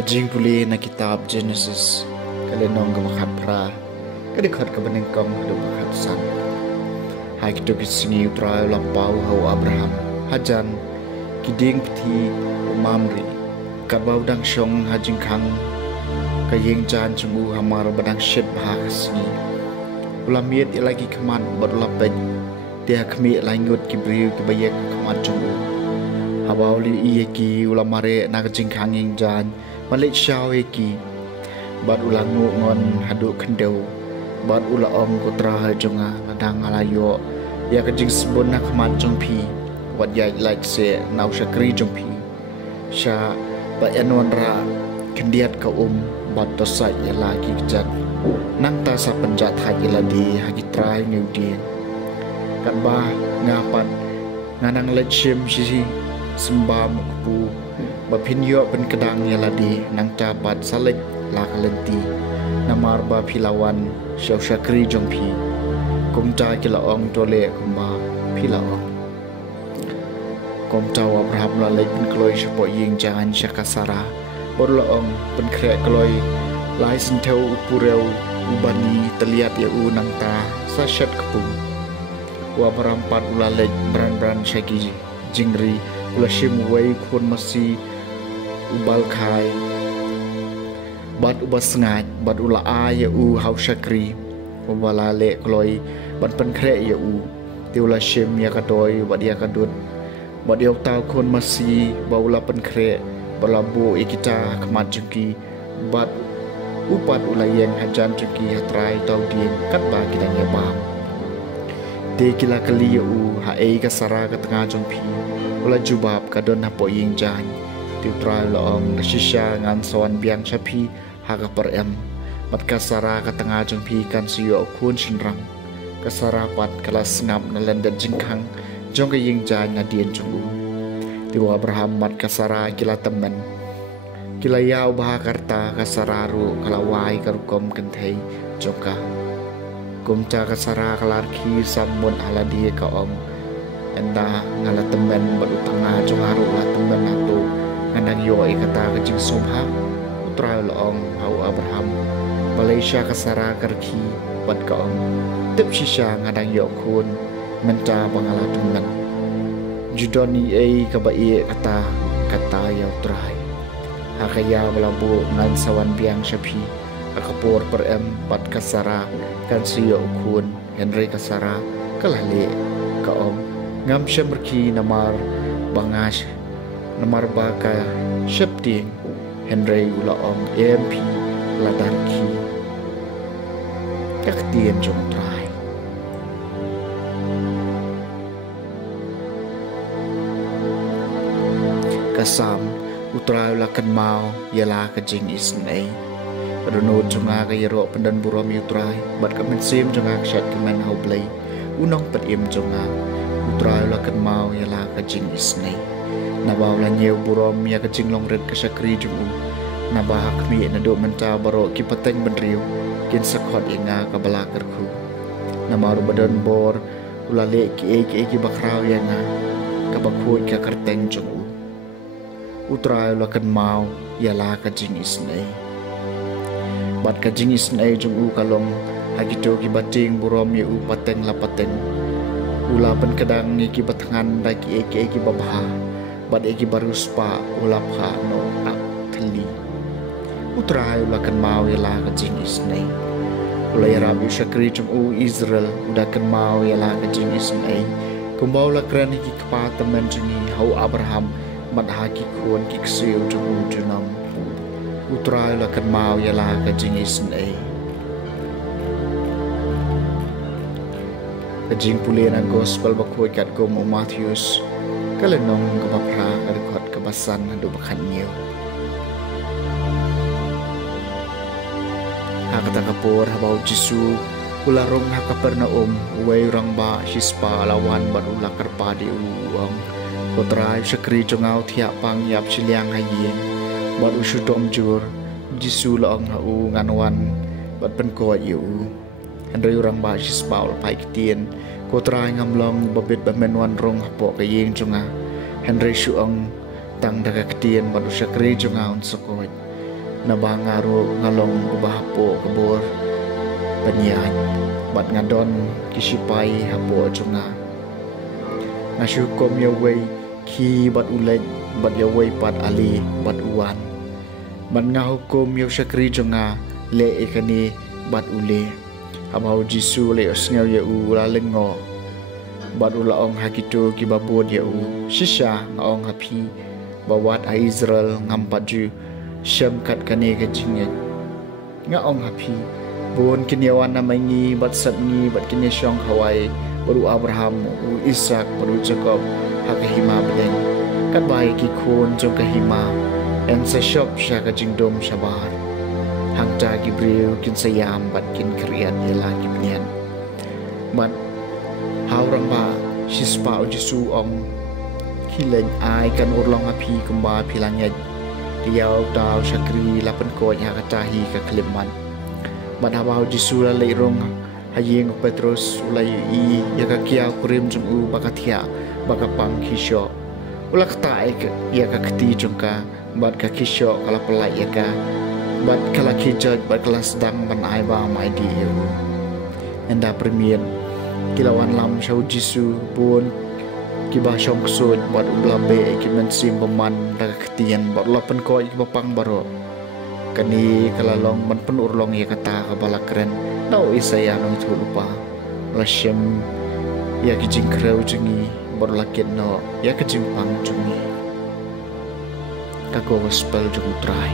Kajing puli na kitab Genesis kalenong gamakat pra kadikhat kabanengkong dumakat san hai kitu kisingi utrai lampau hau Abraham hajan kiding piti Mamre kabau dang syong hajing kang kayeng jan cumbu hamar badang syed bahasni ulamiet ilagi keman badulapet dia kemi langut kibriu kibayek keman cumbu habau li iyeki ulamare na kajing kanging jan Malik syaweki bad ulangu ngon hadu kendau bad ulaong kutra jonga ladang alayo ya kajing sebon nak mat jongpi wat ya like se nau syakri jongpi sya ba enwan ra kendiat ka bad tosai ya lagi kejat nang ta sa penjat haji ladi hagi trai ngeudien kat ba ngapat nganang lechem sisi sembah mukpu bapin yo pen kedang ya ladi nang capat salik la kalenti namar ba pilawan syau syakri jongpi kumta kilaong tole kumba pilaong kumta wa Abraham la lek pen kloi syapo ying jangan syakasara borlaong pen krek kloi lai senteu upureu ubani terlihat ya u nang ta sasyat kepung wa berampat ula lek bran-bran syaki jingri ula shimwei kun masih ubal khai bad ubas ngat bad ula a ya u hau syakri ubala le kloi bad pen kre ya u tiula shim ya kadoi bad ya kadut bad yok tau kon masih baula pen kre balabu ikita kemat juki bad upat ula yang hajan juki hatrai tau dien kat ba kita nyebam de kila kali ya u ha ei kasara ka tengah jongpi ula jubab kadon hapo ying jan Tiutrai loong nasisya ngan sawan biang syapi haka per mat kasara katengah jongpi kan siyo kun sinrang kasara pat kelas ngap nalendan jingkang jong kaying jan ngadien junggu tiwa Abraham mat kasara kila temen kila yau bahakarta kasara ru kalawai karukom kentai jongka kumca kasara kalarki sambun ala dia kaong enda ngala temen berutanga jong haru la temen atau ngandang yo kata kajing somha utrai loong hau Abraham Malaysia kasara karki bat kaong tip shisha ngandang yo kun menta bangala temen judoni ei kabai kata ya utrai hakaya belabu ngan sawan biang syapi akapor per bat kasara kan siyo kun Henry kasara kalale kaong ngam syamrki namar bangash namar baka syapting Henry ulaong MP ladarki kaktien jong trai kasam utrai ulakan mau yala kajing isnei Renut jonga kayro pendan burom utrai bat kamensim jonga kshat kemen haublay unong patim jonga utrai ulakan mau yala kajing isnei nabaw la nyew burom ya kajing longret kasakri jumu nabahak mi na do menta baro kipateng benriu kin sakot inga kabala kerku namaru badan bor ulale ki bakraw yana kabakhoy ka karteng jumu utrai lakan mau yala kajing isnei bat kajing isnei jumu kalong hagito ki bating burom ya u pateng la pateng ula ban kadang ni ki batangan da ki babha bad eki barus pa ulap ha no ak thli utrai lakan mau yala kajing isnei ulai rabi syakri jum u Israel udakan mau yala kajing isnei kumbau la kran ki kpa tamen jungi hau Abraham mat ha ki khon ki kseu jung junam utrai la kan mau ya la ka jingi sin e ka jing pule na gospel ba khoi kat ko mo Matthews kala nong ka ba phra ka khot ka basan do ba khan niu ha kata kapor habau Jisu ula rong ha Kapernaum wei rang ba hispa lawan ba ula karpa di uang kotrai sakri jongau thia pang yap chiliang ha yin ba u shutom jur Jisu la ong ha u nganwan ba pen ko yu Henry orang basis baul pai kitien kotrai ngamlong babet bamenwan rong hapo kayeng junga Henry suang tang daga kitien balu sakri junga un sokoj na bangaro ngalong ubahapo kabor penyan bat ngadon kisipai hapo junga nasukom yawei ki bat ulen bat yawei pat ali bat uwan bat ngahukom yaw sakri junga le ekani bat ule Abau Jisu le osngau ya u la lengo bat ula ong hakito ki babon ya u shisha ngaong hapi bawat a Israel ngampat ju syam kat kane ka jinget ngaong hapi bon kinyawan namangi bat satni bat kinya syong hawai baru Abraham u Ishak baru Jacob hakahima bedeng kat bai ki khon jong kahima en sa shop sha ka jingdom shabar hang ta Gibril kin sayam bat kin krian yela kipnian bat haurang ba shispa o Jisu ong hilen ai kan urlong api kumba pilangnya diau tau sakri lapan ko nya kata hi ka kliman bat habau Jisu la leirong hayeng Petrus ulai i ya ka kia kurim jung u bakatia bakapang kisyo ula kata ya ka keti jungka bat ka kisyo kala pelai ya ka bat kala kijaj bat kala sedang ban ai ba mai di yu enda premien kilawan lam shau Jisu pun kiba shong sud bat ublabe kimen sim peman daga ketien bat lapan ko ki bapang baro kani kala long ban penur long ya kata ka balakren nau isaya nong thu lupa lashem ya ki jing kreu jungi bat lakin no ya ki jing pang jungi ka gospel jung trai